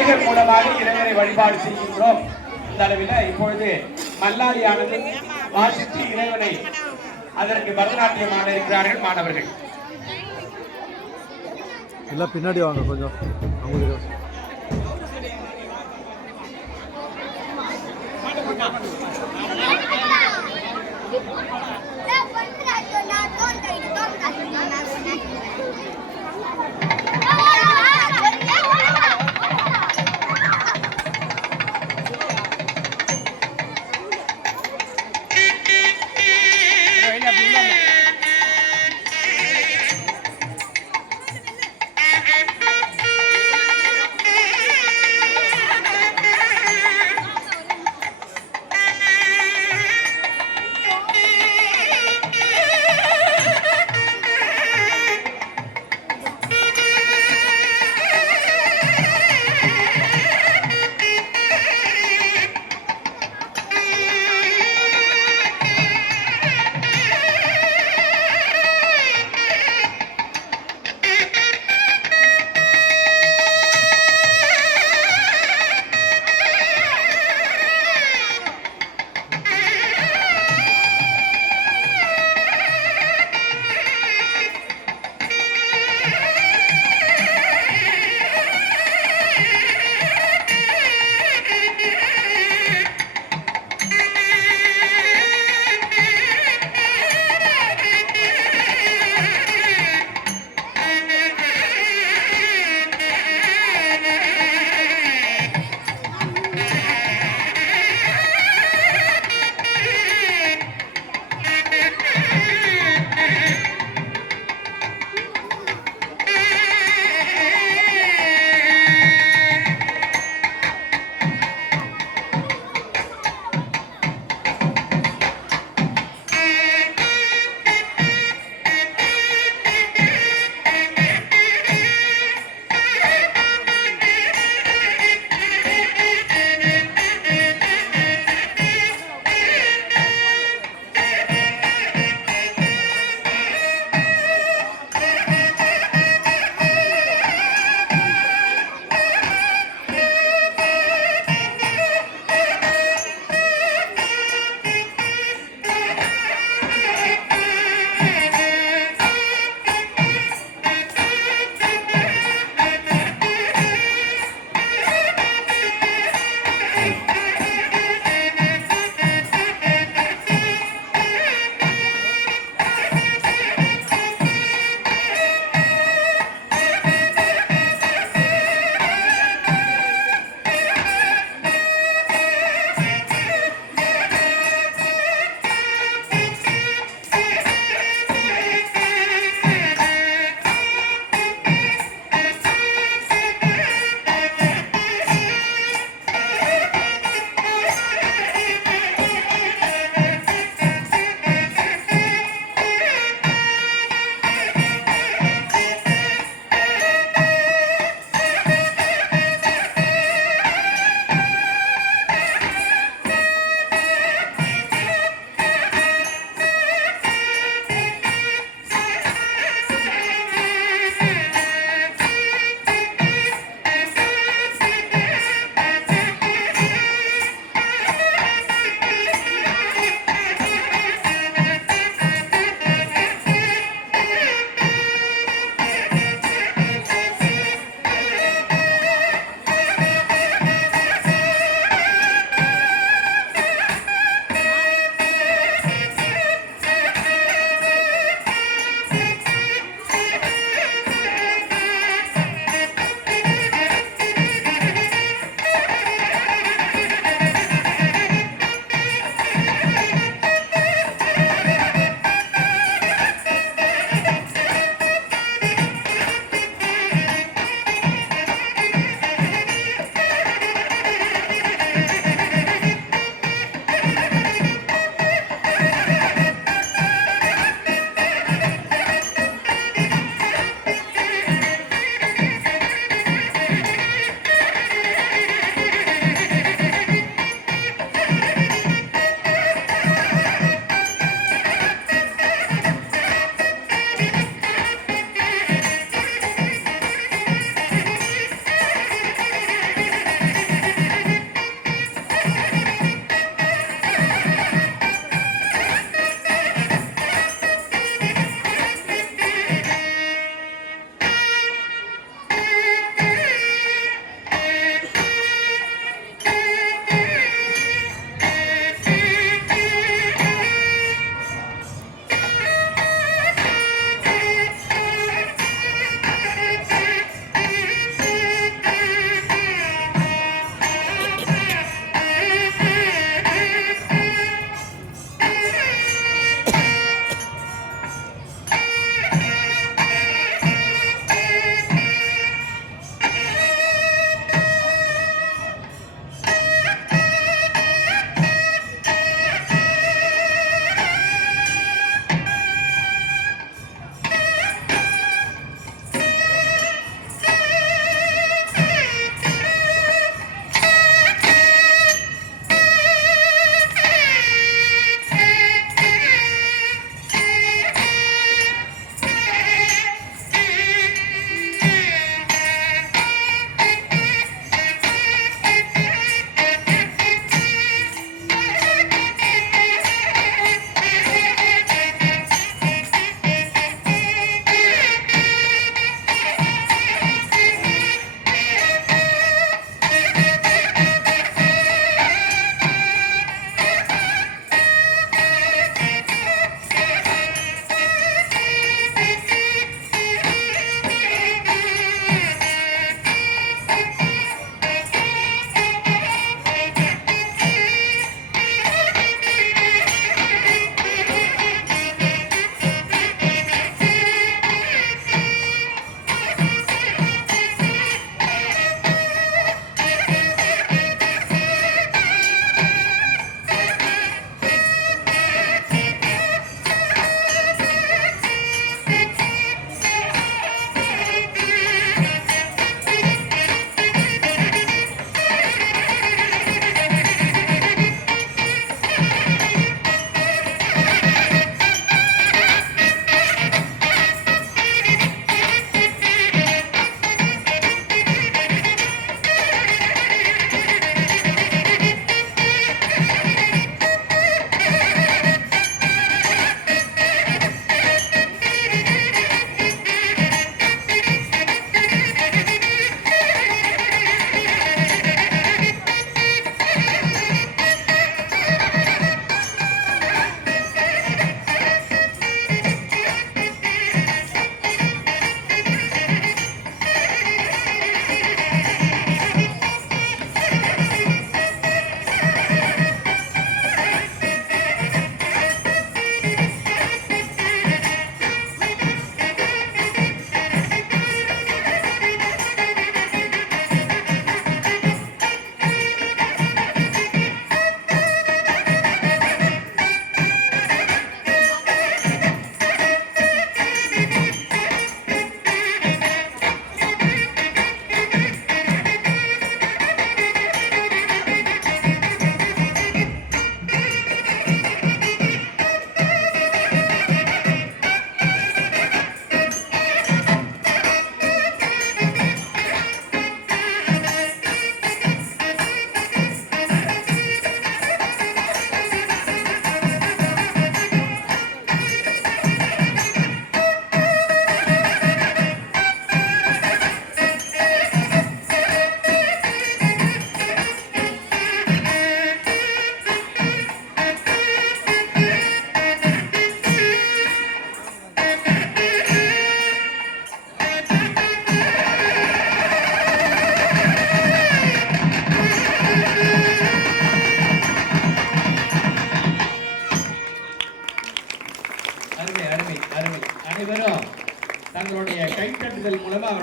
கலைகள் மூலமாக இறைவனை வழிபாடு செய்கின்றோம். இந்த அளவில் இப்பொழுது மல்லாரியானது வாசித்து இறைவனை அதற்கு பரதநாட்டியம் ஆட இருக்கிறார்கள் மாணவர்கள். எல்லாம் பின்னாடி வாங்க கொஞ்சம்.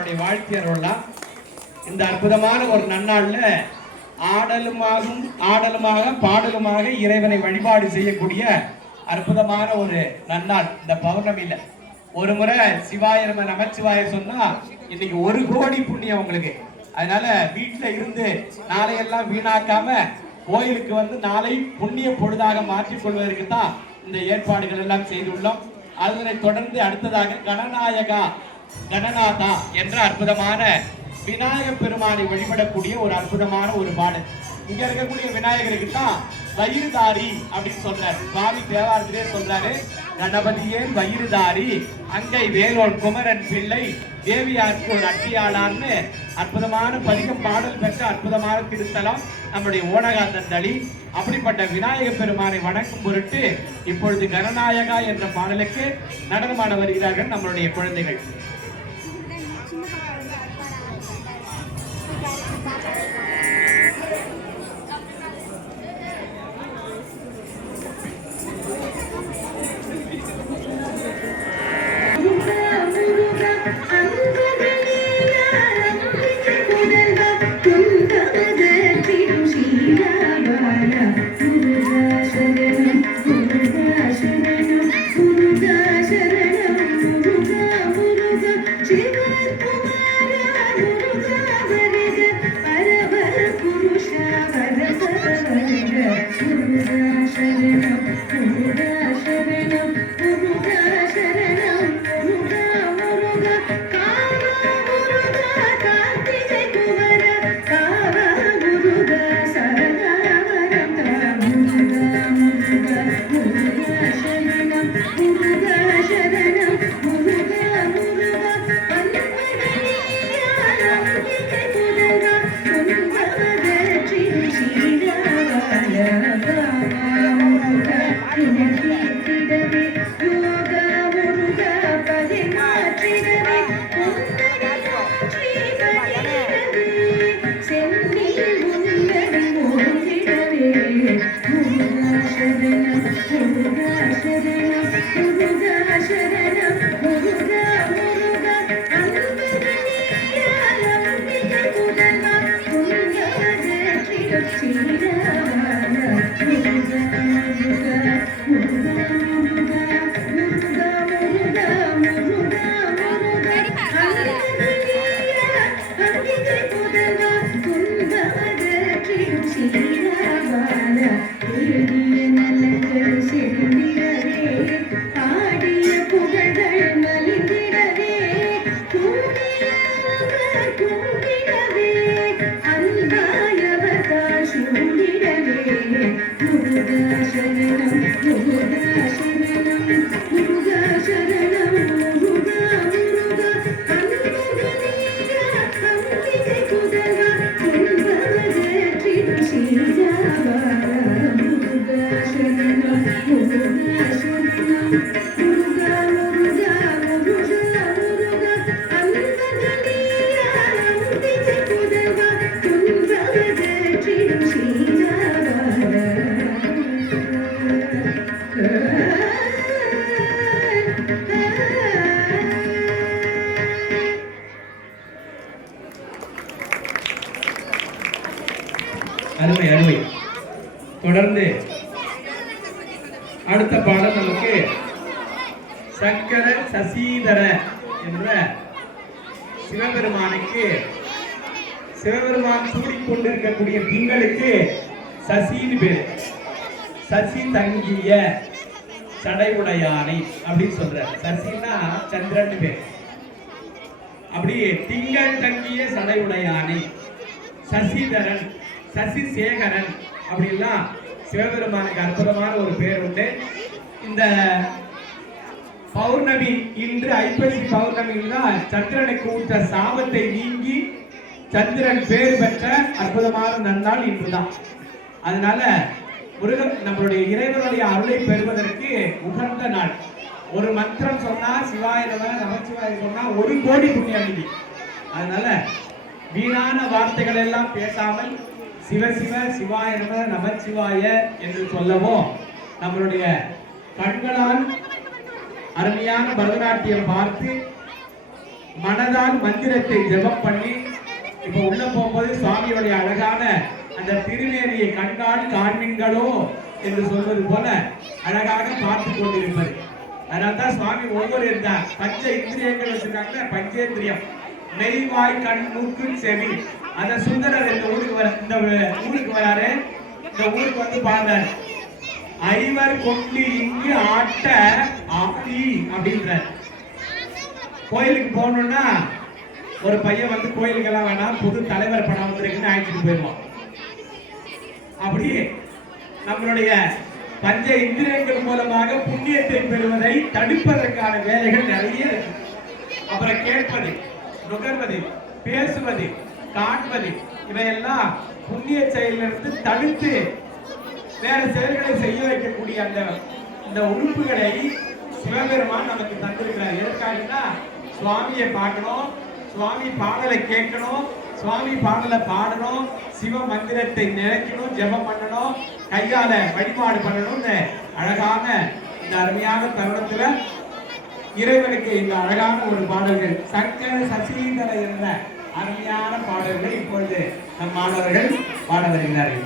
நம்முடைய வாழ்த்தியர்கள்லாம் இந்த அற்புதமான ஒரு நன்னாள்ல ஆடலுமாக பாடலுமாக இறைவனை வழிபாடு செய்யக்கூடிய அற்புதமான ஒரு நன்னாள் இந்த பௌர்ணமியில. ஒரு முறை சிவாய நமச்சிவாய சொன்னா இன்னைக்கு 1 கோடி புண்ணியம் உங்களுக்கு. அதனால வீட்டுல இருந்து நாளையெல்லாம் வீணாக்காம கோயிலுக்கு வந்து நாளை புண்ணிய பொழுதாக மாற்றிக் கொள்வதற்கு தான் இந்த ஏற்பாடுகள் எல்லாம் செய்துள்ளோம். அதனை தொடர்ந்து அடுத்ததாக கணநாதா என்ற அற்புதமான விநாயக பெருமானை வழிபடக்கூடிய ஒரு அற்புதமான ஒரு பாடல். இங்க இருக்கக்கூடிய விநாயகருக்கு தான் வயிறுதாரி அப்படின்னு சொல்றாரு. சுவாமி தேவாரத்திலே சொல்றாரு, கணபதியே வயிறுதாரி, அங்கை வேலோன் குமரன் பிள்ளை, தேவியாருக்கு ஒரு அட்டியாளான்னு அற்புதமான பதிகம் பாடல் பெற்ற அற்புதமான திருத்தலம் நம்முடைய ஓனகாந்தளி. அப்படிப்பட்ட விநாயக பெருமானை வணங்கும் பொருட்டு இப்பொழுது கணநாயகா என்ற பாடலுக்கு நடனமாட வருகிறார்கள் நம்மளுடைய குழந்தைகள். அருமை அருமை. தொடர்ந்து அடுத்த பாடல் நமக்கு சக்கர சசீதர என்ற சிவபெருமானுக்கு, சிவபெருமான் சூடிக்கொண்டிருக்கக்கூடிய திங்களுக்கு சசின்னு பேர். சசி தங்கிய சடையுடையானை அப்படின்னு சொல்ற. சசின்னா சந்திரன் பேர். அப்படி திங்கள் தங்கிய சடையுடையானை, சசிதரன், சசிசேகரன் அப்படின்லாம் சிவபெருமானுக்கு அற்புதமான ஒரு பேர் உண்டு. இந்த பௌர்ணமி இன்று ஐப்பசி பௌர்ணமியில் தான் சந்திரனுக்கு ஊற்ற சாபத்தை நீங்கி சந்திரன் பேர் பெற்ற அற்புதமான நன்னாள் இன்றுதான். அதனால முருகன் நம்மளுடைய இறைவனுடைய அருளை பெறுவதற்கு உகந்த நாள். ஒரு மந்திரம் சொன்னா சிவாய நமச்சிவாய சொன்னா 1 கோடி புண்ணியம். அதனால வீணான வார்த்தைகள் எல்லாம் பேசாமல் சிவ சிவ சிவாய நமச்சிவாய என்று சொல்லவும், நம்மளுடைய கண்களால் அருமையான பரதநாட்டியம் பார்த்து மனதால் மந்திரத்தை ஜெபம் பண்ணி இப்ப உள்ள போகும்போது சுவாமியுடைய அழகான அந்த திருமேனியை கண்டால் காண்மீன்களோ என்று சொல்வது போல அழகாக பார்த்து கொண்டிருப்பது. அதனால்தான் சுவாமி ஒவ்வொரு இந்த பஞ்ச இந்திரியங்கள் வச்சிருக்காங்க. பஞ்சேந்திரியம் மெய் வாய் கண் மூக்கு செவி. அந்த சுந்தரர் இந்த ஊருக்கு வராரு. இந்த ஊருக்கு வந்து பாடுறாரு. ஐவர் கொண்டு இங்கு ஆட்ட ஆடி அப்படின்ற கோயிலுக்கு போகணும்னா ஒரு பையன் வந்து கோயிலுக்கெல்லாம் வேணாம், புது தலைவர் படம் வந்திருக்குன்னு அழைச்சிட்டு போயிடுவான். அப்படியே நம்மளுடைய பஞ்ச இந்திரியங்கள் மூலமாக புண்ணியத்தை பெறுவதை தடுப்பதற்கான வேலைகள் நிறைய இருக்கு. அப்புறம் கேட்பது, நுகர்வது, பேசுவது, காண்பது, இவையெல்லாம் புண்ணிய செயலிலிருந்து தடுத்து வேற செயல்களை செய்ய வைக்கக்கூடிய அந்த உறுப்புகளை சிவபெருமான் நமக்கு தந்திருக்கிறார். எதற்காகனா சுவாமியை பார்க்கணும், சுவாமி பாடலை கேட்கணும், சுவாமி பாடலை பாடணும், சிவ மந்திரத்தை நினைக்கணும், ஜெபம் பண்ணணும், கையால வழிபாடு பண்ணணும்னு அழகான இந்த அருமையான தருணத்துல இறைவனுக்கு இந்த அழகான ஒரு பாடல்கள் சங்கர சசீதர என்ற அருமையான பாடல்கள் இப்பொழுது நம் மாணவர்கள் பாட வருகிறார்கள்.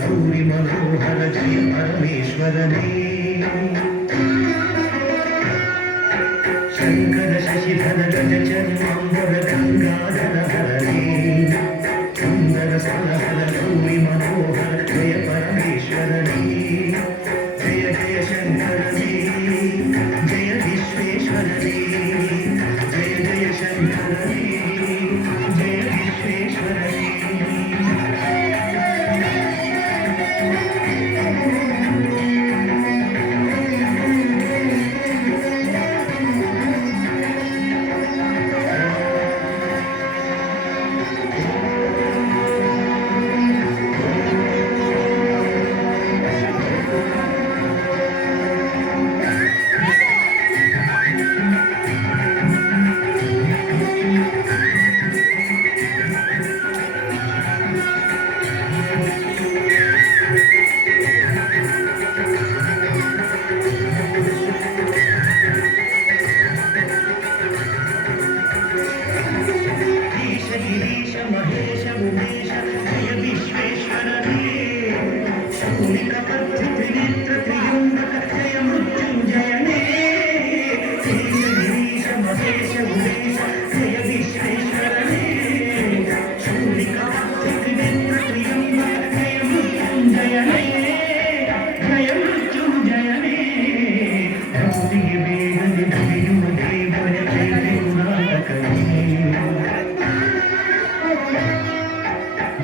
गौरी मनोहर जय परमेश्वरने शंकर शशिधर गज चर्मांबर गंगाधर हरे सुंदर सलहर गौरी मनोहर जय परमेश्वरने जय जय शंकर जय विश्वेश्वर जय जय शंकर जय विश्वेश्वर उमेश जय विश्वेश्वरने शूलिकपत्र त्रिनेत्र त्रियम्बक जय मृत्युञ्जयने गिरीश महेश उमेश जय विश्वेश्वरने शूलिकपत्र त्रिनेत्र त्रियम्बक जय मृत्युञ्जयने जय मृत्युञ्जयने भक्तिಗೆ ಬೇಗನೆ ನುಡಿಯುವ ದೇವರ ಜಯ ಕರುಣಾಕರನೇ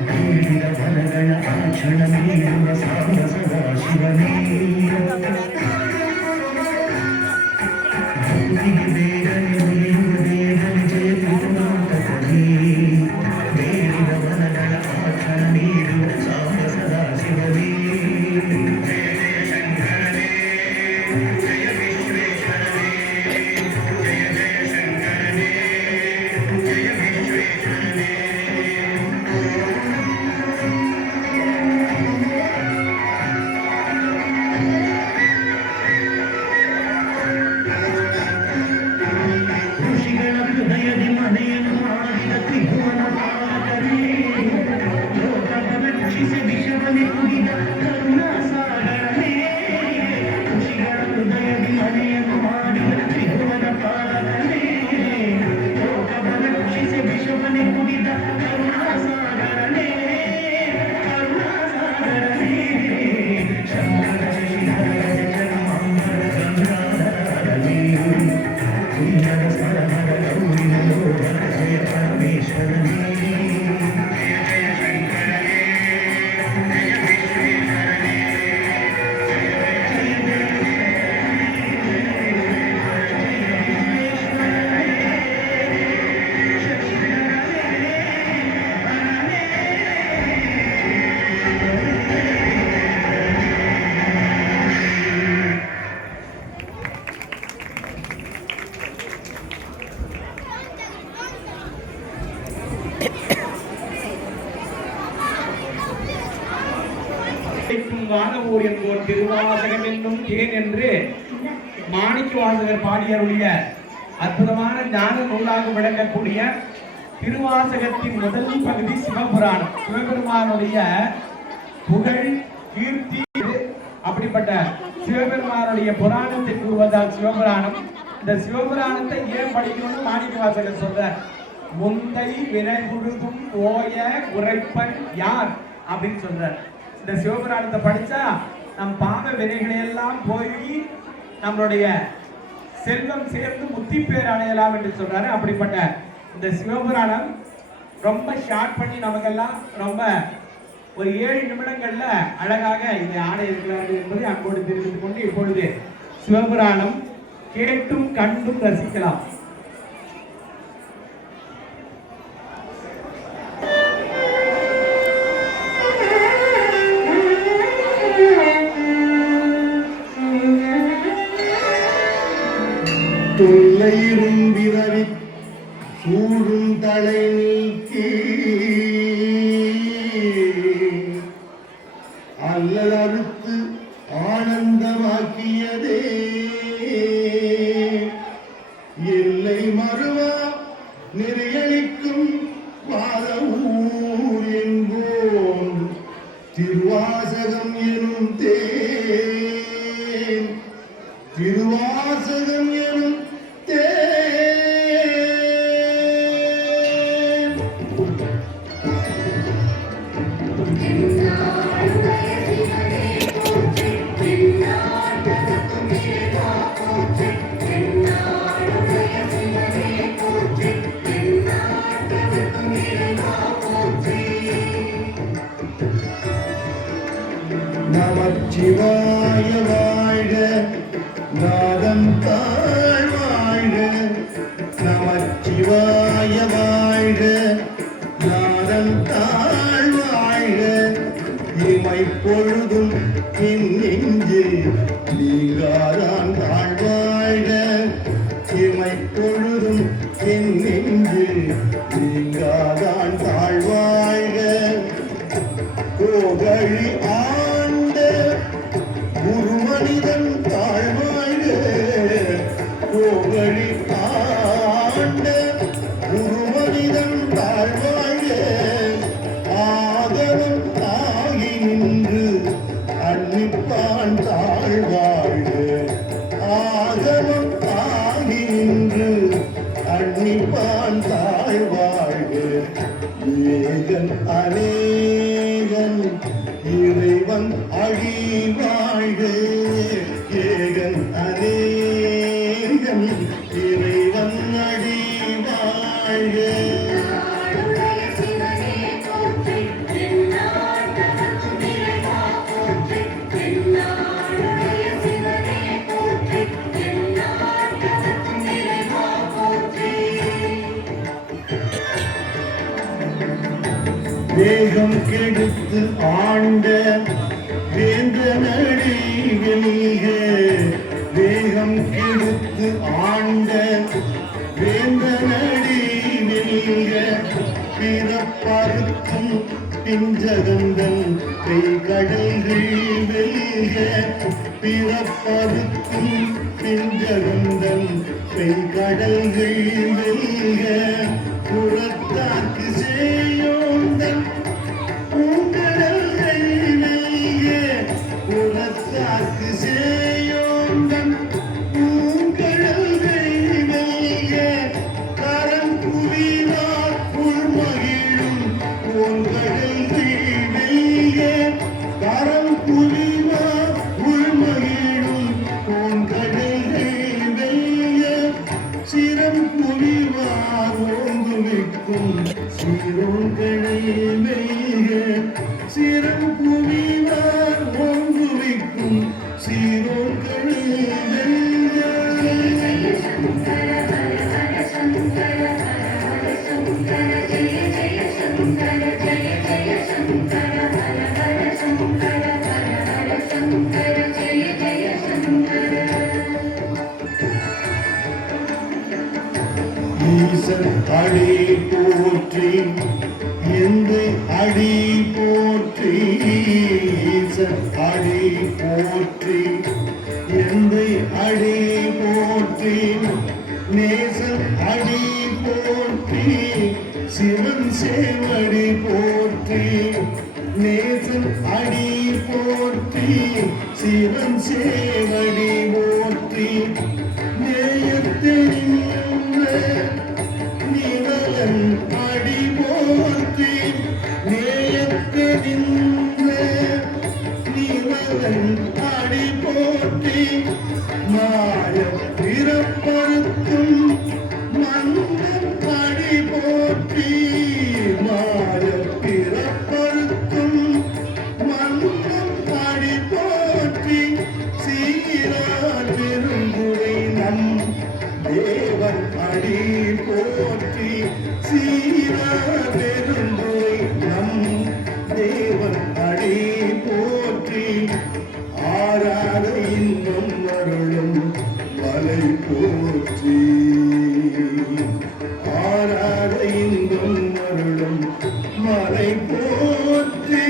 ಬೇಡಿದ ಫಲಗಳ ಆಕ್ಷಣ ನೀಡುವ ಸಾಂಬ ಸದಾ ಶಿವನೇ ಭಕ್ತಿಗೆ ಬೇಗನೆ ನುಡಿಯುವ ದೇವರ ಜಯ ಕರುಣಾಕರನೇ ಬೇಡಿದ ಫಲಗಳ ಆಕ್ಷಣ ನೀಡುವ ಸಾಂಬ ಸದಾ ಶಿವನೇ ಋಷಿಗಳ ಹೃದಯದಿ ಮನೆಯನ್ನು ಮಾಡಿದ ತ್ರಿಭುವನ ಪಾಲಕರೇ ಲೋಕವ ರಕ್ಷಿಸಿ ವಿಷವನೆ ಕುಡಿದ ಕರುಣಾ ಸಾಗರನೇ ಋಷಿಗಳ ಹೃದಯದಿ ಮನೆಯನ್ನು ಮಾಡಿದ ತ್ರಿಭುವನ ಪಾಲಕರೇ ಲೋಕವ ರಕ್ಷಿಸಿ ವಿಷವನೆ ಕುಡಿದ ಕರುಣಾ ಸಾಗರನೇ ಕರುಣಾ ಸಾಗರನೇ ಶಂಕರ ಶಶಿಧರ ಜಗಮಾಂಬರ ಗಂಗಾಧರನೇ ಸುಂದರ ಸರಹರ ಗೌರಿ ಮನೋಹರ ಜಯ ಪರಮೇಶ್ವರನೇ ಜಯ ಜಯ ಶಂಕರನೇ ಜಯ ವಿಶ್ವೇಶ್ವರನೇ வானவூர் என்போர் திருவாசகம் என்னும் தேன் என்று மாணிக்க வாசகர் பாடியருடைய அற்புதமான ஞான நூலாக விளங்கக்கூடிய திருவாசகத்தின் முதல் பகுதி சிவபுராணம். சிவபெருமானுடைய புகழ் கீர்த்தி அப்படிப்பட்ட சிவபெருமானுடைய புராணத்தை கூறுவதால் சிவபுராணம். இந்த சிவபுராணத்தை ஏன் படிக்கணும்னு மாணிக்க வாசகர் சொல்ற முந்தை விரைகுழுதும் ஓய உரைப்பன் யார் அப்படின்னு சொல்றார். இந்த சிவபுராணத்தை படிச்சா நம் பாவ வினைகளை எல்லாம் போய் நம்மளுடைய செல்வம் சேர்ந்து முத்தி பேர் அடையலாம் என்று சொல்றாரு. அப்படிப்பட்ட இந்த சிவபுராணம் ரொம்ப ஷார்ட் பண்ணி நமக்கெல்லாம் ரொம்ப ஒரு 7 நிமிடங்கள்ல அழகாக இதை ஆட இருக்கிறார்கள் என்பதை அன்போடு தெரிவித்துக் கொண்டு இப்பொழுது சிவபுராணம் கேட்டும் கண்டும் ரசிக்கலாம். தொல்லையிரும் விரவி சூடும் தலை நீக்கி அல்லலறுத்து ஆனந்தமாக்கியதே எல்லை மறுவா நெறியளிக்கும் வாதவூர் என்போம் திருவாசகம் எனும் தேன் திருவாசகம் எனும் நமச்சிவாய வாழ்க நாதம் தாழ் வாழ்க நமச்சிவாய வாழ்க நாதம் தாழ் வாழ்க இமை பொழுதும் என் நெஞ்சில் நீங்காதான் தாழ் வாழ்க இமை பொழுதும் என் நெஞ்சில் நீங்காதான் தாழ் வாழ்க கோகழி ஆண்ட குரு மனிதன் தாழ்வாழ்க கோகழி ஆண்ட குரு மனிதன் தாழ்வாழ்க ஏகன் அநேகன் இறைவன் அழிவாழ்க ஏகன் அநேகன் இறைவன் அழிவாழ்க வேகம் கெடுத்து ஆண்ட வேந்தனடி வெல்க வேகம் கெடுத்து ஆண்ட வேந்தனடி வெல்க பிறப்பறுக்கும் பிஞ்சகந்தன் கைகடல்கள் வெல்க பிறப்பறுக்கும் பிஞ்சகந்தன் கைகடல்கள் வெல்க புறத்தாக்கு செய்யோந்தன் பூங்கடல்கள் வெல்க புறத்தாக்கு செய்யோந்தன் பூங்கடல்கள் வெல்க கரம் குவினார் உள்மகிழும் பூங்கடல்கள் வெல்க கரம் குவினார் உள்மகிழும் பூங்கடல்கள் வெல்க சிரம் குவிவார் ஓங்குவிக்கும் சீரோன்களை வெல்க சிரம் குவிவார் ஓங்குவிக்கும் சீரோன்களை வெல்க ஈசன் அடி போற்றி எந்தை அடி போற்றி ஈசன் அடி போற்றி எந்தை அடி போற்றி நேசன் அடி போற்றி சிவன் சேவடி போற்றி நேசன் அடி போற்றி சிவன் சேவடி போற்றி நேயத்தின் நிவலன் அடி போற்றி நேயத்தின் நிவலன் அடி போற்றி மாய பிறப்பறுக்கும் மன்னன் அடி போற்றி மாய பிறப்பறுக்கும் மன்னன் அடி போற்றி சீரா பெருங்குறை நம் தேவன் அடி போற்றி சீரா பெருந்துரை நம் தேவன் அடி போற்றி ஆராத இன்பம் அருளும் மலை போற்றி ஆராத இன்பம் அருளும் மலை போற்றி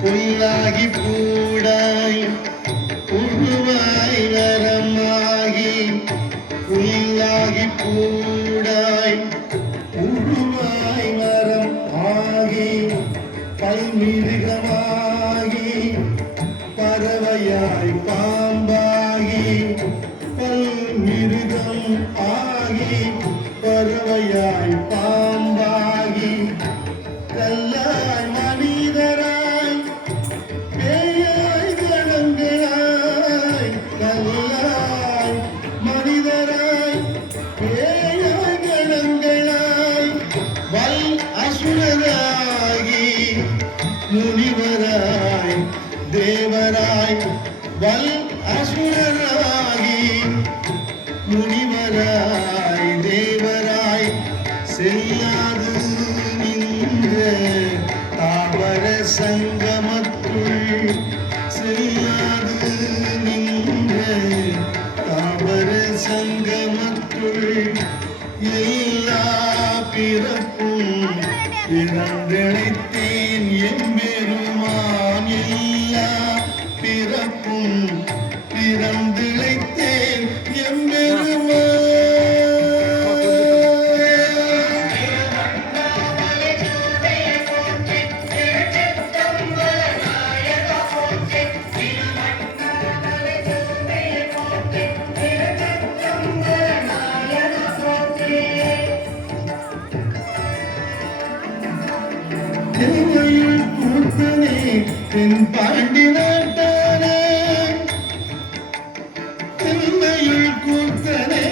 புல்லாகி பூடாய் புழுவாய் நரமாகி புல்லாகி பூடாய் புழுவாய் நரம் ஆகி பல்மிருகமாகி பறவையாய் பாம்பாகி பல்மிருகம் ஆகி பறவையாய் பாம்பாகி கல்லாய் மனிதராய் பேயாய் கணங்களாய் கல்லாய் மனிதராய் பேயாய் கணங்களாய் வல் அசுரராகி முனிவராய் தேவராய் வல் அசுரராகி முனிவராய் தேவராய் செல்லாது நின்ற தாவர சங்கமத்துள் செல்லாது நின்ற தாவர சங்கமத்துள் எல்லா பிறப்பும் பிறந்தழைத்தேன் எம்பெருமான் எல்லா பிறப்பும் பிறந்திழைத்தேன் எம்பெருமான் சென்னையில் கூத்தனே தென் பாண்டி நாட்டானே சென்னையில் கூத்தனே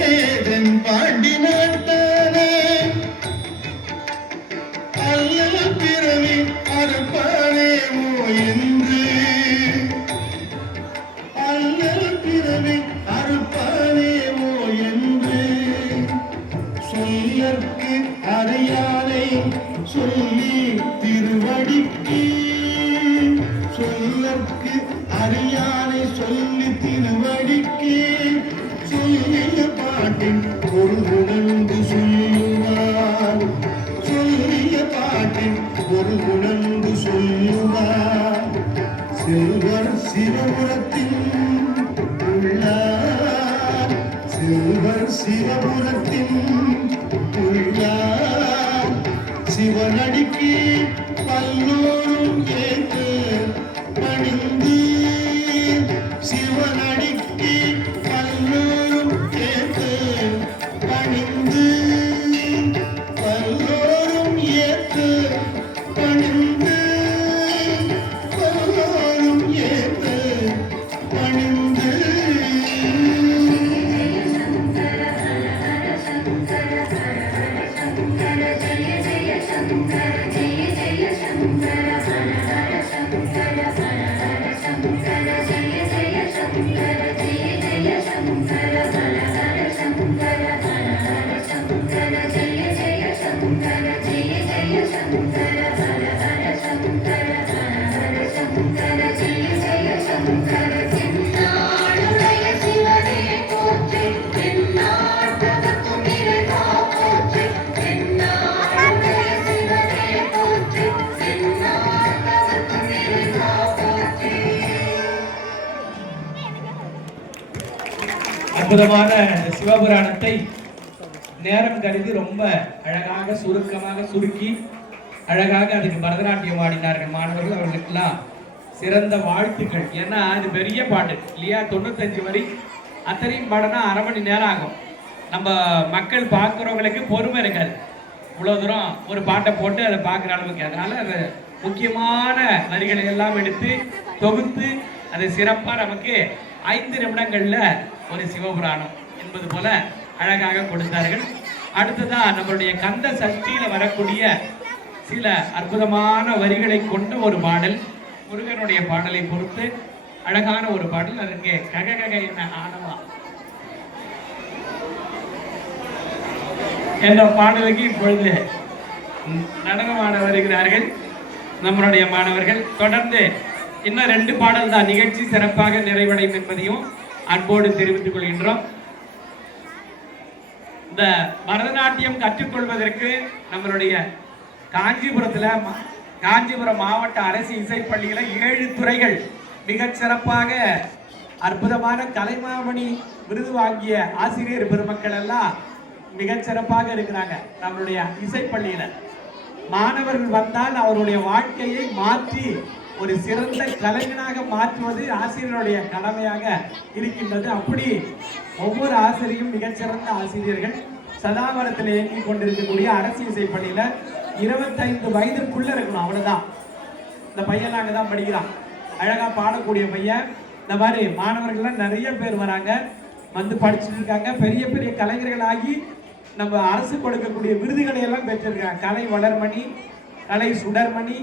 தென் பாண்டி நாட்டானே அல்லல் பிறவி அறுப்பானே என்று அல்லல் பிறவி அறுப்பானே என்று சொல்லற்கு அறியானை சொல்லி திருவடிக்கு சொல்லற்கு அறியானை சொல்லி திருவடிக்கு சொல்லிய பாட்டின் ஒரு உணர்ந்து சொல்லுவார் சொல்லிய பாட்டின் ஒரு உணர்ந்து சொல்லுவார் செல்வர் சிவபுரத்தின் உள்ளார் செல்வர் சிவபுரத்தின் உள்ளார் சிவனடிக்கு பல்லோரும் கேட்டு பணிந்து சிவனடிக்கு பல்லோரும் கேட்டு பணிந்து பல்லோரும் ஏற்று பணிந்து பல்லோரும் ஏற்று பணிந்து அற்புதமான சிவபுராணத்தை நேரம் கருதி ரொம்ப அழகாக சுருக்கமாக சுருக்கி அழகாக அதுக்கு பரதநாட்டியம் ஆடினார்கள் மாணவர்கள். அவர்களுக்கெல்லாம் சிறந்த வாழ்த்துக்கள். ஏன்னா அது பெரிய பாட்டு இல்லையா, 95 வரி அத்தனையும் பாடனா அரை மணி நேரம் ஆகும். நம்ம மக்கள் பார்க்குறவங்களுக்கு பொறுமை இருக்காது இவ்வளோ தூரம் ஒரு பாட்டை போட்டு அதை பார்க்குற அளவுக்கு. அதனால அது முக்கியமான வரிகளை எல்லாம் எடுத்து தொகுத்து அதை சிறப்பாக நமக்கு 5 நிமிடங்கள்ல ஒரு சிவபுராணம் என்பது போல அழகாக கொடுத்தார்கள். அடுத்ததா நம்மளுடைய கந்த சஷ்டியில வரக்கூடிய சில அற்புதமான வரிகளை கொண்ட ஒரு பாடல், முருகனுடைய பாடலை பொறுத்து அழகான ஒரு பாடல். அதற்கு கக கக என்ன ஆனவா என்ற பாடலுக்கு இப்பொழுது நடனமாட வருகிறார்கள் நம்மளுடைய மாணவர்கள். தொடர்ந்து இன்னும் 2 பாடல் தான் நிகழ்ச்சி சிறப்பாக நிறைவடையும் என்பதையும் அன்போடு தெரிவித்துக் கொள்கின்றோம். இந்த பரதநாட்டியம் கற்றுக்கொள்வதற்கு நம்மளுடைய காஞ்சிபுரம் மாவட்ட அரசு இசைப்பள்ளியில 7 துறைகள் மிகச் சிறப்பாக அற்புதமான கலைமாமணி விருது வாங்கிய ஆசிரியர் பெருமக்கள் எல்லாம் மிகச் சிறப்பாக இருக்கிறாங்க. நம்மளுடைய இசைப்பள்ளியில மாணவர்கள் வந்தால் அவருடைய வாழ்க்கையை மாற்றி ஒரு சிறந்த கலைஞனாக மாற்றுவது ஆசிரியருடைய கடமையாக இருக்கின்றது. அப்படி ஒவ்வொரு ஆசிரியரும் மிகச்சிறந்த ஆசிரியர்கள். சதாவரத்தில் இயங்கிக் கொண்டிருக்கக்கூடிய அரசு இசைப்பள்ளியில 25 வயதுக்குள்ள இருக்கணும், அவ்வளவுதான். இந்த பையன் அங்கதான் படிக்கிறான், அழகா பாடக்கூடிய பையன். இந்த மாதிரி மாணவர்கள்லாம் நிறைய பேர் வராங்க, வந்து படிச்சுட்டு இருக்காங்க. பெரிய பெரிய கலைஞர்களாகி நம்ம அரசு கொடுக்கக்கூடிய விருதுகளை எல்லாம் பெற்றிருக்காங்க. கலை வளர்மணி, கலை சுடர்மணி,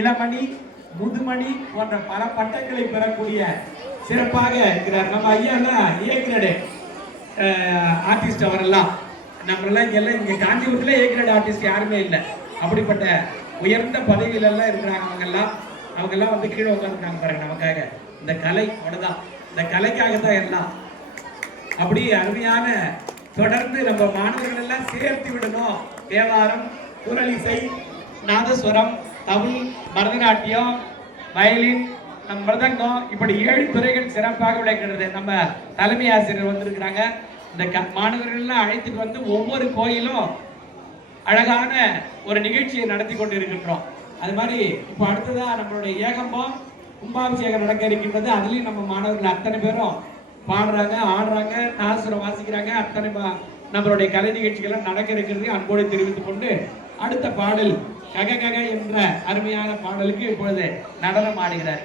இளமணி, முதுமணி போன்ற பல பட்டங்களை பெறக்கூடிய சிறப்பாக இருக்கிறார். நம்ம ஐயாலாம் ஏ கிரேடு ஆர்டிஸ்ட். அவரெல்லாம் நம்மளாம் எல்லாம் இங்கே காஞ்சிபுரத்தில் ஏ கிரேடு ஆர்டிஸ்ட் யாருமே இல்லை. அப்படிப்பட்ட உயர்ந்த பதவியிலெல்லாம் இருக்கிறாங்க. அவங்கெல்லாம் வந்து கீழே உட்காந்துருக்காங்க பாருங்க நமக்காக. இந்த கலை அவ்வளோதான், இந்த கலைக்காக தான் எல்லாம். அப்படி அருமையான தொடர்ந்து நம்ம மாணவர்கள் எல்லாம் சேர்த்து விடணும். தேவாரம், குரல் இசை, நாதஸ்வரம், தமிழ், பரதநாட்டியம், வயலின், நம் மிருதங்கம், இப்படி 7 துறைகள் சிறப்பாக விளக்கிறது. நம்ம தலைமை ஆசிரியர் வந்திருக்கிறாங்க. இந்த மாணவர்கள்லாம் அழைத்துட்டு வந்து ஒவ்வொரு கோயிலும் அழகான ஒரு நிகழ்ச்சியை நடத்தி கொண்டு இருக்கின்றோம். அது மாதிரி இப்போ அடுத்ததா நம்மளுடைய ஏகம்பம் கும்பாபிஷேகம் நடக்க இருக்கின்றது. அதுலேயும் நம்ம மாணவர்கள் அத்தனை பேரும் பாடுறாங்க, ஆடுறாங்க, நாதஸ்வரம் வாசிக்கிறாங்க. அத்தனை நம்மளுடைய கலை நிகழ்ச்சிகள்லாம் நடக்க இருக்கிறது அன்போடு தெரிவித்துக் கொண்டு அடுத்த பாடல் கக கக என்ற அருமையான பாடலுக்கு இப்பொழுது நடனம் ஆடுகிறார்.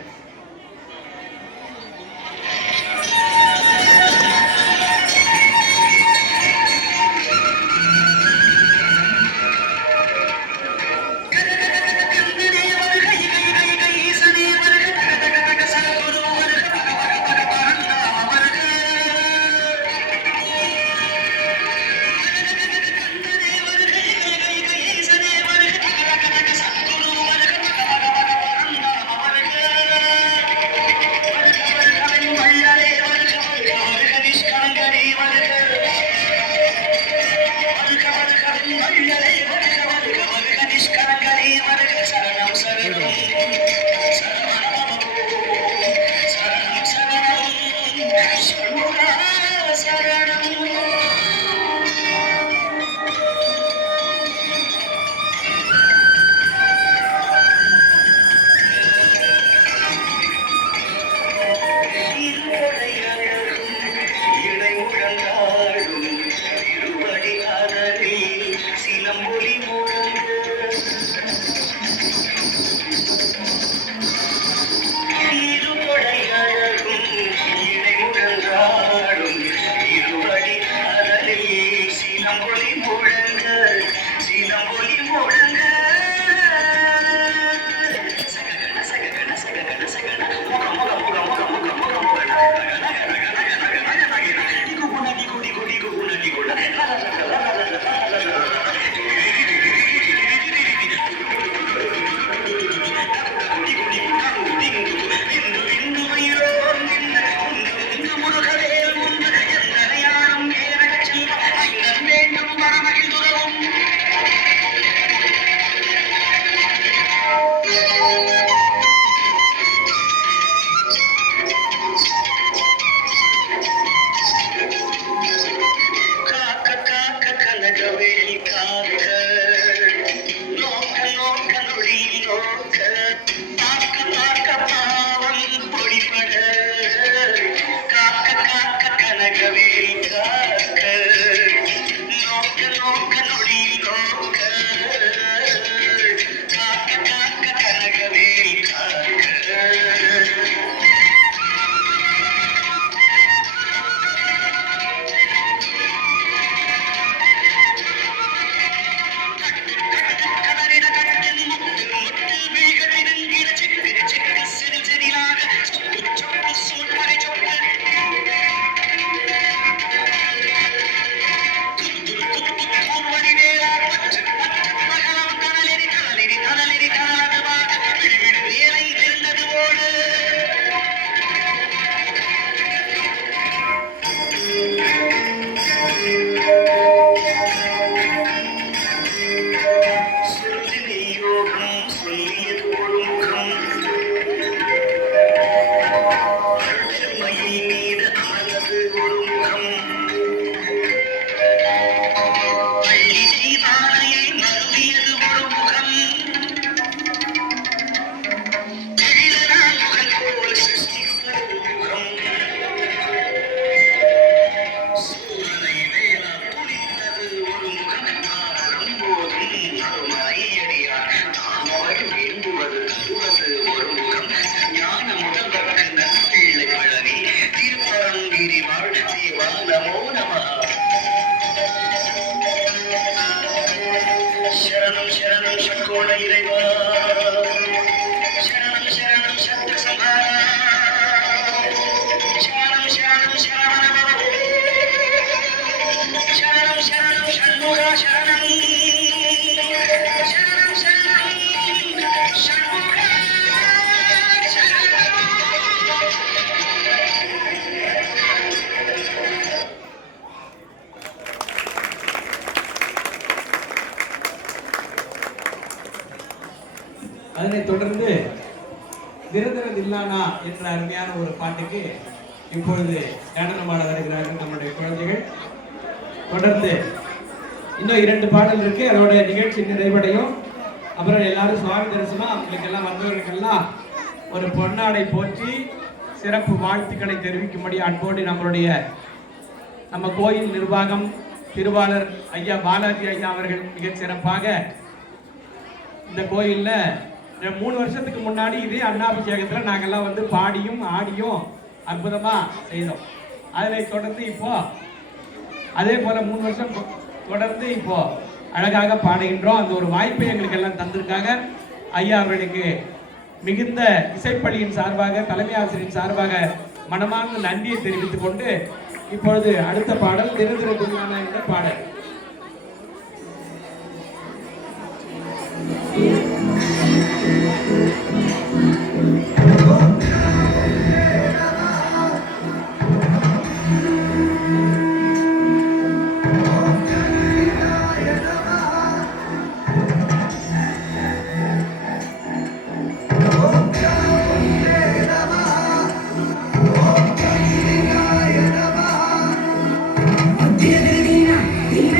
அதனைத் தொடர்ந்து நிரந்தர தில்லானா என்ற அருமையான ஒரு பாட்டுக்கு இப்பொழுது நடனமாட வருகிறார்கள் நம்முடைய குழந்தைகள். தொடர்ந்து இன்னும் 2 பாடல் இருக்கு, அதோட நிகழ்ச்சி நிறைவடையும். அப்புறம் எல்லாரும் சுவாமி தரிசனம், அவங்களுக்கு எல்லாம் வந்தவர்களுக்கெல்லாம் ஒரு பொன்னாடை போற்றி சிறப்பு வாழ்த்துக்களை தெரிவிக்கும்படி அன்போடு நம்ம கோயில் நிர்வாகம் திருவாளர் ஐயா பாலாஜி ஐயா அவர்கள் மிகச் சிறப்பாக இந்த கோயில்ல 3 வருஷத்துக்கு முன்னாடி இதே அன்னாபிஷேகத்துல நாங்கெல்லாம் வந்து பாடியும் ஆடியும் அற்புதமா செய்தோம். அதை தொடர்ந்து இப்போ அதே போல 3 வருஷம் தொடர்ந்து இப்போ அழகாக பாடுகின்றோம். அந்த ஒரு வாய்ப்பை எங்களுக்கு எல்லாம் தந்திருக்காங்க. ஐயா அவர்களுக்கு மிகுந்த இசைப்பள்ளியின் சார்பாக, தலைமை ஆசிரியரின் சார்பாக மனமார்ந்த நன்றியை தெரிவித்துக் கொண்டு இப்பொழுது அடுத்த பாடல் திரு குருவான என்ற பாடல். Dina,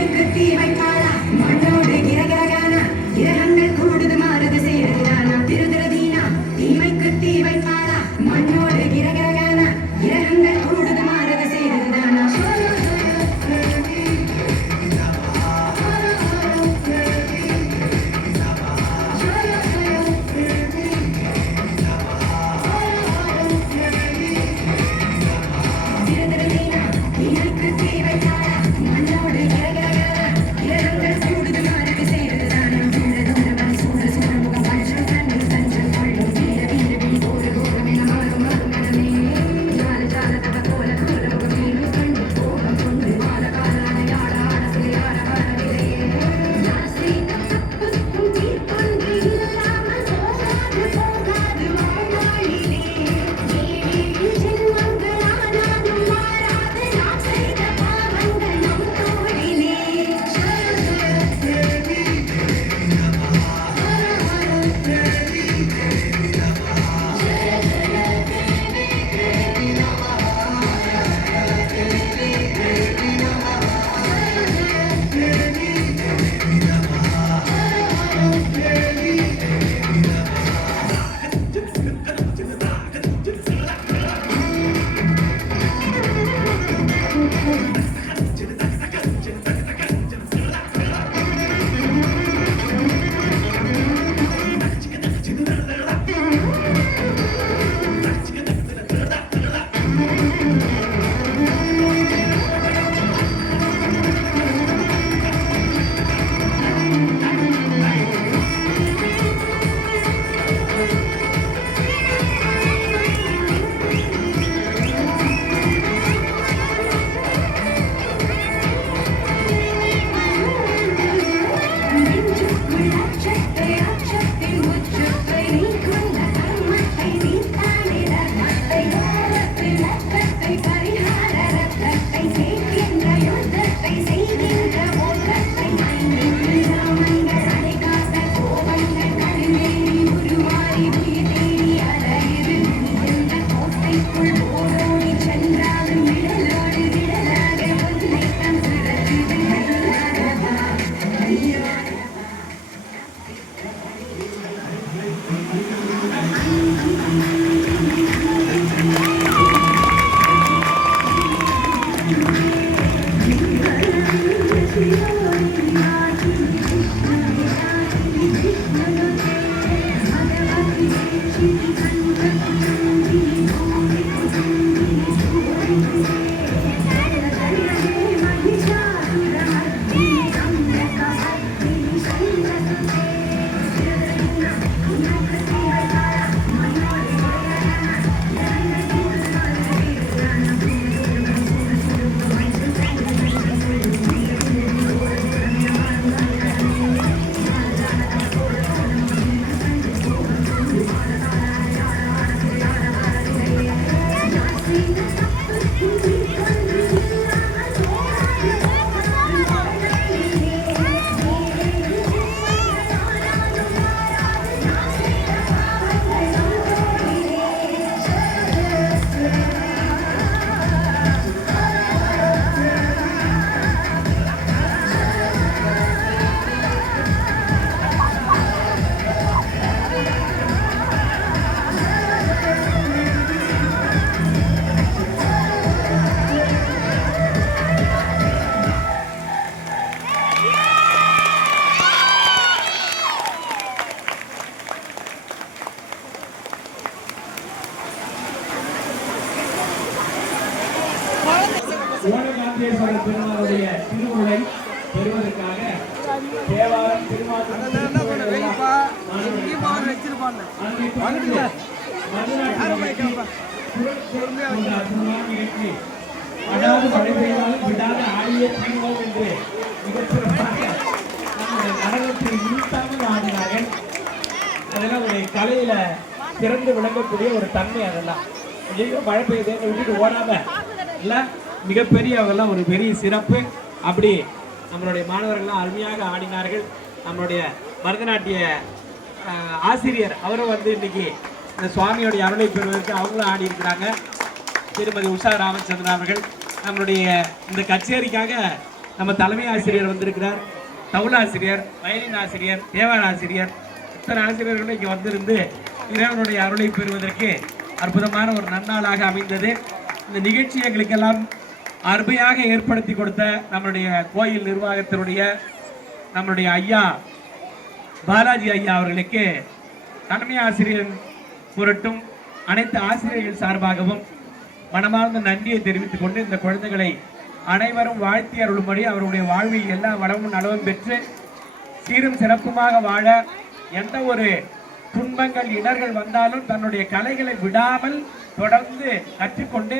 மாணவர்களாக தேவாரம் அதாவது மழை பெய்தாலும் விடாத ஆடிய தீர்வோம் என்று மிகச்சிறப்பாக நம்முடைய நடனத்தை நிறுத்தாமல் ஆடினார்கள். அதெல்லாம் ஒரு கலையில சிறந்து விளங்கக்கூடிய ஒரு தன்மை. அதெல்லாம் ஐயோ மழை பெய்யுது விட்டுட்டு ஓடாம இல்ல மிகப்பெரிய அவெல்லாம் ஒரு பெரிய சிறப்பு. அப்படி நம்மளுடைய மாணவர்கள்லாம் அருமையாக ஆடினார்கள். நம்மளுடைய பரதநாட்டிய ஆசிரியர் அவரும் வந்து இன்னைக்கு இந்த சுவாமியோடைய அருளை பெறுவதற்கு அவங்களும் ஆடி இருக்கிறாங்க. திருமதி உஷா ராமச்சந்திரன் அவர்கள் நம்மளுடைய இந்த கச்சேரிக்காக நம்ம தலைமை ஆசிரியர் வந்திருக்கிறார். தவுலாசிரியர், வயலின் ஆசிரியர், தேவார ஆசிரியர், இத்தனை ஆசிரியர்களும் இங்கே வந்திருந்து இறைவனுடைய அருளை பெறுவதற்கு அற்புதமான ஒரு நன்னாளாக அமைந்தது. இந்த நிகழ்ச்சி எங்களுக்கெல்லாம் அருமையாக ஏற்படுத்தி கொடுத்த நம்மளுடைய கோயில் நிர்வாகத்தினுடைய நம்மளுடைய ஐயா பாலாஜி ஐயா அவர்களுக்கு தலைமை ஆசிரியர் பொருட்டும் அனைத்து ஆசிரியர்கள் சார்பாகவும் மனமார்ந்த நன்றியை தெரிவித்துக் கொண்டு இந்த குழந்தைகளை அனைவரும் வாழ்த்தி அருளும்படி அவருடைய வாழ்வில் எல்லா வளமும் நலவும் பெற்று சீரும் சிறப்புமாக வாழ, எந்த ஒரு துன்பங்கள் இடர்கள் வந்தாலும் தன்னுடைய கலைகளை விடாமல் தொடர்ந்து கற்றுக்கொண்டு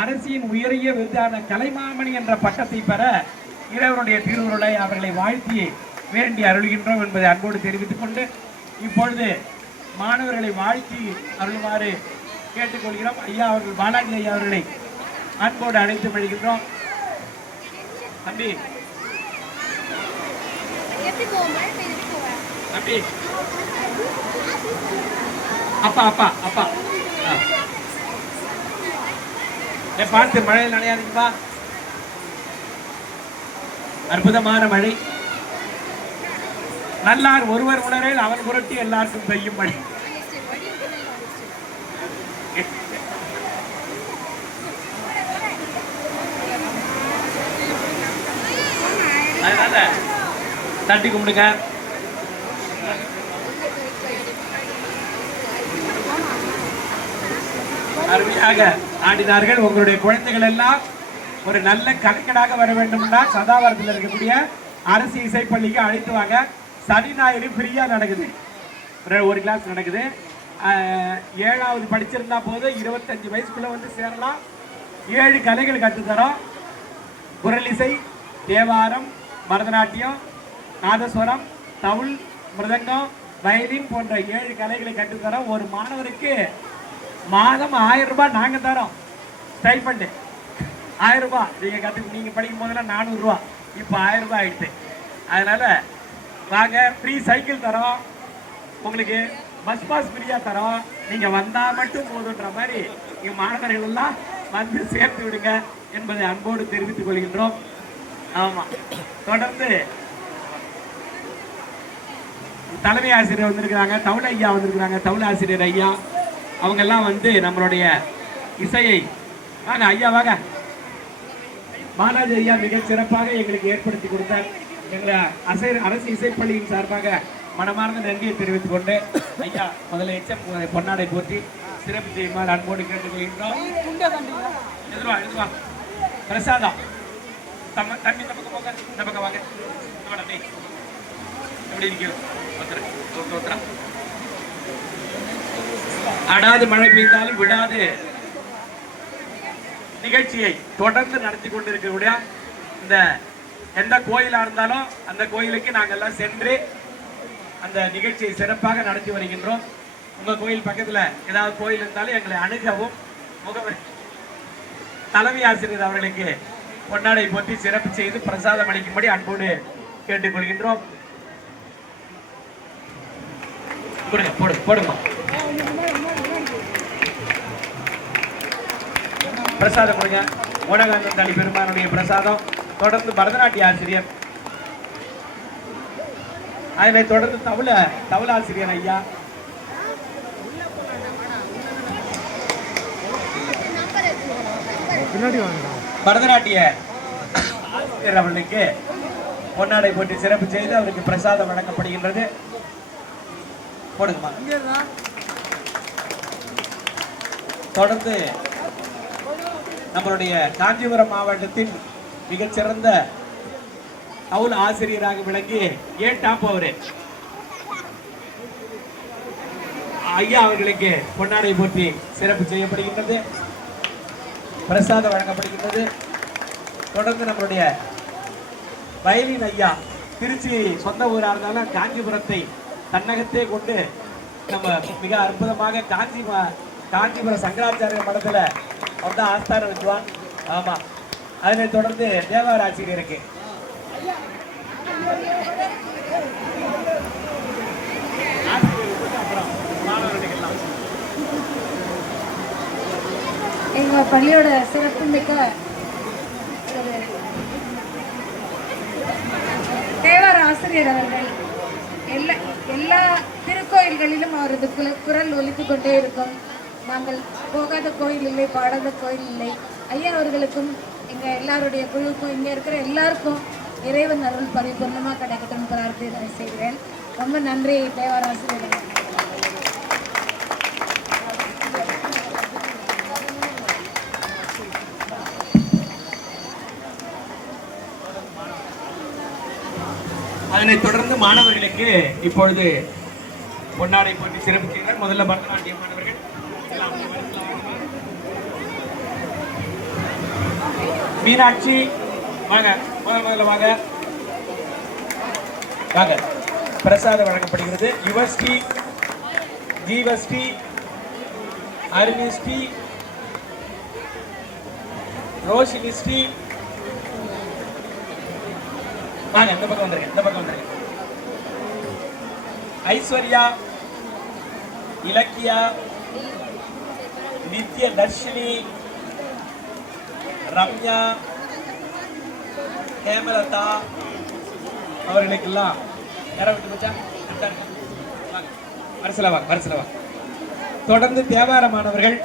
அரசின் உயரிய விருதான கலைமாமணி என்ற பட்டத்தை பெற இறைவனுடைய திருவுருளை அவர்களை வாழ்த்தி வேண்டி அருள்கின்றோம் என்பதை அன்போடு தெரிவித்துக் கொண்டு இப்பொழுது மாணவர்களை வாழ்த்தி அருளுமாறு கேட்டுக்கொள்கிறோம். ஐயா அவர்கள், பாலாஜி ஐயா அவர்களை அன்போடு அழைத்து வருகின்றோம். தம்பி தம்பி அப்பா அப்பா அப்பா பார்த்து மழையில் நனையாதீங்கப்பா. அற்புதமான மழை. நல்லார் ஒருவர் உணரில் அவன் புரட்டி எல்லாருக்கும் பெய்யும் மழை. அதனால தட்டி கும்பிடுங்க. அருமையாக ஆடினார்கள். உங்களுடைய குழந்தைகள் எல்லாம் ஒரு நல்ல கலைஞராக வர வேண்டும்னா சதாவரத்தில் இருக்கக்கூடிய அரசு இசைப்பள்ளிக்கு அழைத்து வாங்க. சனி ஞாயிறு ஃப்ரீயா நடக்குது, ஒரு கிளாஸ் நடக்குது. 7வது படிச்சிருந்தா போது 25 வயசுக்குள்ள வந்து சேரலாம். 7 கலைகள் கற்றுத்தரோம். குரலிசை, தேவாரம், பரதநாட்டியம், நாதஸ்வரம், தவுள், மிருதங்கம், வயலின் போன்ற 7 கலைகளை கற்றுத்தரோம். ஒரு மாணவருக்கு மாதம் 1000 ரூபாய் நாங்க தரோம். ஸ்டைபண்ட் 1000 ரூபாய். நீங்க படிக்கும் போதெல்லாம் 400 ரூபாய், இப்போ 1000 ரூபாய் ஆயிடுச்சு. அதனால வாங்க, ஃப்ரீ சைக்கிள் தரோம், உங்களுக்கு பஸ் பாஸ் ஃப்ரீயா தரோம். நீங்க வந்தா மட்டும் போதுன்ற மாதிரி இங்க மாணவர்கள் எல்லாம் வந்து சேர்த்து விடுங்க என்பதை அன்போடு தெரிவித்துக் கொள்கின்றோம். ஆமா, தொடர்ந்து தலைமை ஆசிரியர் வந்திருக்கிறாங்க, தவுள ஐயா வந்திருக்கிறாங்க. தவுள ஆசிரியர் ஐயா அவங்க எல்லாம் வந்து நம்மளுடைய இசையை வாங்க ஐயா வாங்க. பாலாஜி ஐயா மிக சிறப்பாக எங்களுக்கு ஏற்படுத்தி கொடுத்தார். எங்களை அரசு இசைப்பள்ளியின் சார்பாக மனமார்ந்த நன்றியை தெரிவித்துக் கொண்டு ஐயா முதல்ல எச்சம் பொன்னாடை போற்றி சிறப்பு செய்யுமாறு அன்போடு கேட்டுக்கொள்கின்றோம். எழுதுவா பிரசாதம் தம்பி இந்த பக்கம் போங்க, இந்த பக்கம் வாங்க. எப்படி இருக்கோம்? அடாது மழை பெய்தாலும் விடாது நிகழ்ச்சியை தொடர்ந்து நடத்தி கொண்டிருக்கக்கூடிய இந்த எந்த கோயிலா இருந்தாலும் அந்த கோயிலுக்கு நாங்கள் எல்லாம் சென்று அந்த நிகழ்ச்சியை சிறப்பாக நடத்தி வருகின்றோம். உங்க கோயில் பக்கத்துல ஏதாவது கோயில் இருந்தாலும் எங்களை அணுகவும் முகவரி தலைமை ஆசிரியர் அவர்களுக்கு பொன்னாடை போற்றி சிறப்பு செய்து பிரசாதம் அளிக்கும்படி அன்போடு கேட்டுக்கொள்கின்றோம். போடுங்க பிரசாதம் கொடுங்க. ஓனகாந்தந்தாளி பெருமானுடைய பிரசாதம். தொடர்ந்து பரதநாட்டிய ஆசிரியர், அதனை தொடர்ந்து தவுல ஆசிரியர் ஐயா, பரதநாட்டிய ஆசிரியர் அவர்களுக்கு பொன்னாடை போட்டு சிறப்பு செய்து அவருக்கு பிரசாதம் வழங்கப்படுகின்றது. போடுங்கம்மா. தொடர்ந்து நம்மளுடைய காஞ்சிபுரம் மாவட்டத்தின் மிகச்சிறந்த தமிழ் ஆசிரியராக விளங்கி 7 அவரு ஐயா அவர்களுக்கு பொன்னாடை போற்றி சிறப்பு செய்யப்படுகின்றது. பிரசாதம் வழங்கப்படுகின்றது. தொடர்ந்து நம்மளுடைய வயலின் ஐயா திருச்சி சொந்த ஊராக இருந்தாலும் காஞ்சிபுரத்தை தன்னகத்தே கொண்டு நம்ம மிக அற்புதமாக காஞ்சிபுரம் சங்கராச்சாரிய மடத்துல வந்து ஆஸ்தானம் வச்சுவான். ஆமா, அதனை தொடர்ந்து தேவார ஆசிரியருக்கு எங்க பள்ளியோட சிறப்பு மிக்க ஒரு தேவார ஆசிரியர் அவர்கள் எல்லா திருக்கோயில்களிலும் அவரது குரல் ஒலித்துக் கொண்டே இருக்கும். நாங்கள் போகாத கோயில் இல்லை, பாடாத கோயில் இல்லை. ஐயா அவர்களுக்கும் எங்க எல்லாருடைய குழுவுக்கும் இங்க இருக்கிற எல்லாருக்கும் இறைவன் அருள் பரிபூர்ணமா கிடைக்கட்டும் பிரார்த்தனை செய்கிறேன். ரொம்ப நன்றி தேவார ஆசிரியர். அதனைத் தொடர்ந்து மாணவர்களுக்கு இப்பொழுது பொன்னாடை போட்டி சிறப்பு செய்கிறார். முதல்ல பரதநாட்டிய மாணவர்கள் மீனாட்சி வாங்க, முதல்ல வாங்க வாங்க. பிரசாதம் வழங்கப்படுகிறது. யுவஸ்ரீ, ஜீவஸ்ரீ, அருணிஸ்ரீ, ரோஷினிஸ்ரீ வாங்க, இந்த பக்கம் வந்துருங்க, இந்த பக்கம் வந்துருங்க. ஐஸ்வர்யா, இலக்கியா, நித்ய தர்ஷினி, ரம்யா, ஹேமலதா அவர்களுக்கெல்லாம் யாரை விட்டு போச்சா? வரசல வாங்க, வரசல வாங்க. தொடர்ந்து தேவார மாணவர்கள்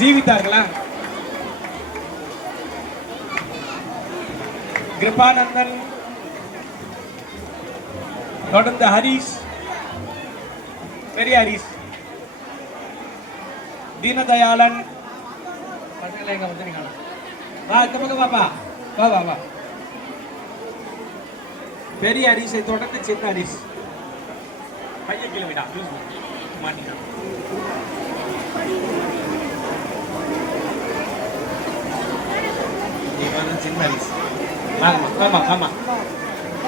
ஜீவித்தார்களா? கிருபானந்தன், தொடர்ந்து ஹரிஷ், பெரிய ஹரிஷ், தீனதயாளன், எங்க வந்து வா, இந்த பக்கம் வாப்பா, வா வா வா. பெரிய ஹரிஷை தொடர்ந்து சின்ன ஹரிஷ். பையன் கிலோமீட்டா மாட்டீங்க. சின்ன ஹரிஷ். ஆமா ஆமா ஆமா.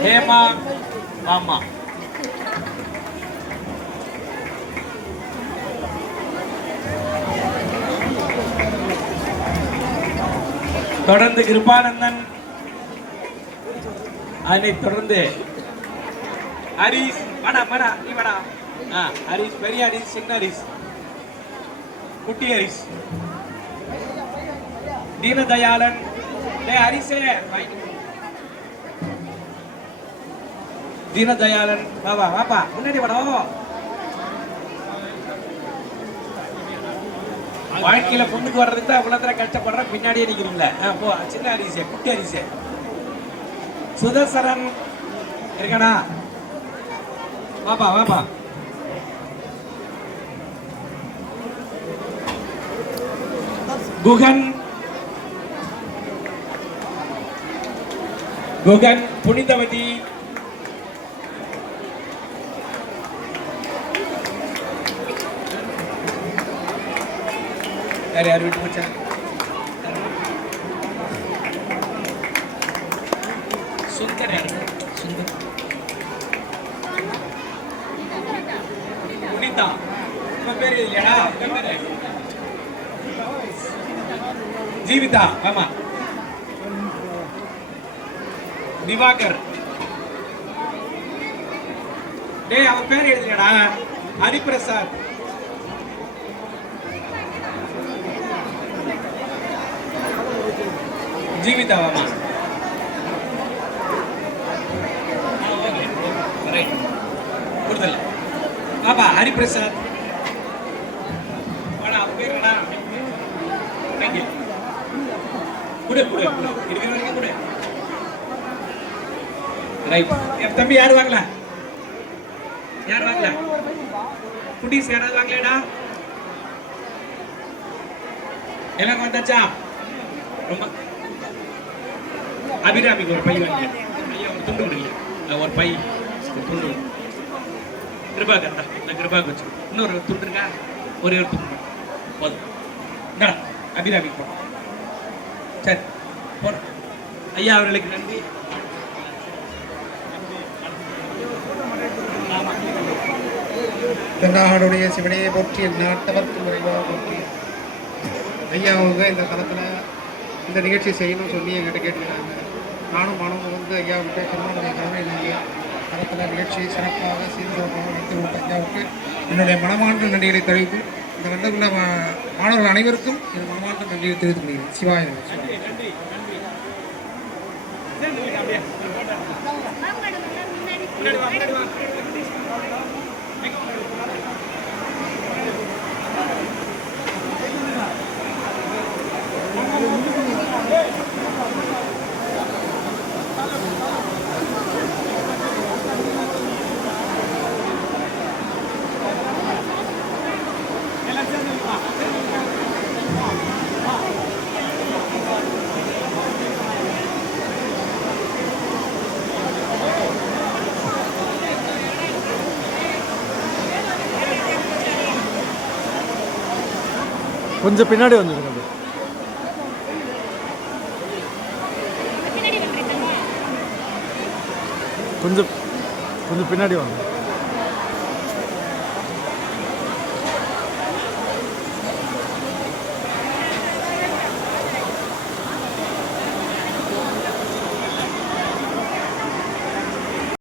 ஹேமா ஆமா. தொடர்ந்து கிருபானந்தன், அதனைத் தொடர்ந்து ஹரிஷ். வாடா வாடா, நீ வாடா. ஹரிஷ், பெரிய ஹரிஷ், சின்ன ஹரிஷ், குட்டி ஹரிஷ், தீனதயாளன். ஹரிஷே தீனதயாளன், வாப்பா வாப்பா, முன்னாடி வாடா. வாழ்க்கையில பொண்ணுக்கு வர்றதுக்கு தான் இவ்வளவு கஷ்டப்படுற, பின்னாடியே நிக்கிறீங்களா? போ. சின்ன ஹரிசே, குட்டி ஹரிசே, சுதர்சரன் இருக்கடா, வாப்பா வாப்பா. குகன், குகன், புனிதவதி, யார் விட்டு போச்சா? சுந்தர், சுந்தர், புனிதா. உங்க பேரு இல்லையாடா? உங்க பேரு ஜீவிதா. ஆமா. திவாகர். டேய், அவன் பேர் எழுதுலடா. ஹரிபிரசாத். ஜீவிதா. ஆமா. கொடுத்தல. பாப்பா ஹரிபிரசாத். வாடா, அவன் பேர் என்னடா? குடு குடு குடு, இருக்கிற வரைக்கும் குடு. ரைட். என் தம்பி யாரு வாங்கல? யார் வாங்கல? குட்டீஸ் யாராவது வாங்கலடா? எல்லாம் வந்தாச்சா? ரொம்ப அபிராமிக்கு ஒரு பை வாங்க ஐயா, ஒரு துண்டு கொடுங்க. ஒரு பை துண்டு கிருபாக்கு இருந்தா இந்த கிருபாக்கு வச்சு இன்னொரு துண்டு இருக்கா, ஒரே ஒரு துண்டு போதும். இந்தா அபிராமிக்கு போகிறோம். சரி போகிறோம். ஐயா அவர்களுக்கு நன்றி. தென்னாடுடைய சிவனையை போற்றி நாட்டவர்க்கு முறைவாக போற்றி. ஐயா அவங்க இந்த தளத்தில் இந்த நிகழ்ச்சி செய்யணும்னு சொல்லி எங்கிட்ட கேட்டுக்கிறாங்க. நானும் மனமும் வந்து ஐயாவுக்கு திருநாடுடைய தலைமை நிலைய தளத்தில் நிகழ்ச்சி சிறப்பாக சீர்திருத்தமாக வைத்து விட்ட ஐயாவுக்கு என்னுடைய மனமார்ந்த நன்றிகளை தெரிவித்து இந்த வந்தவுள்ள மாணவர்கள் அனைவருக்கும் என் மனமார்ந்த நன்றியை தெரிவித்துக் கொள்கிறேன். சிவாய கொஞ்சம் பின்னாடி வந்துடுங்க. கொஞ்சம் கொஞ்சம் பின்னாடி வாங்க.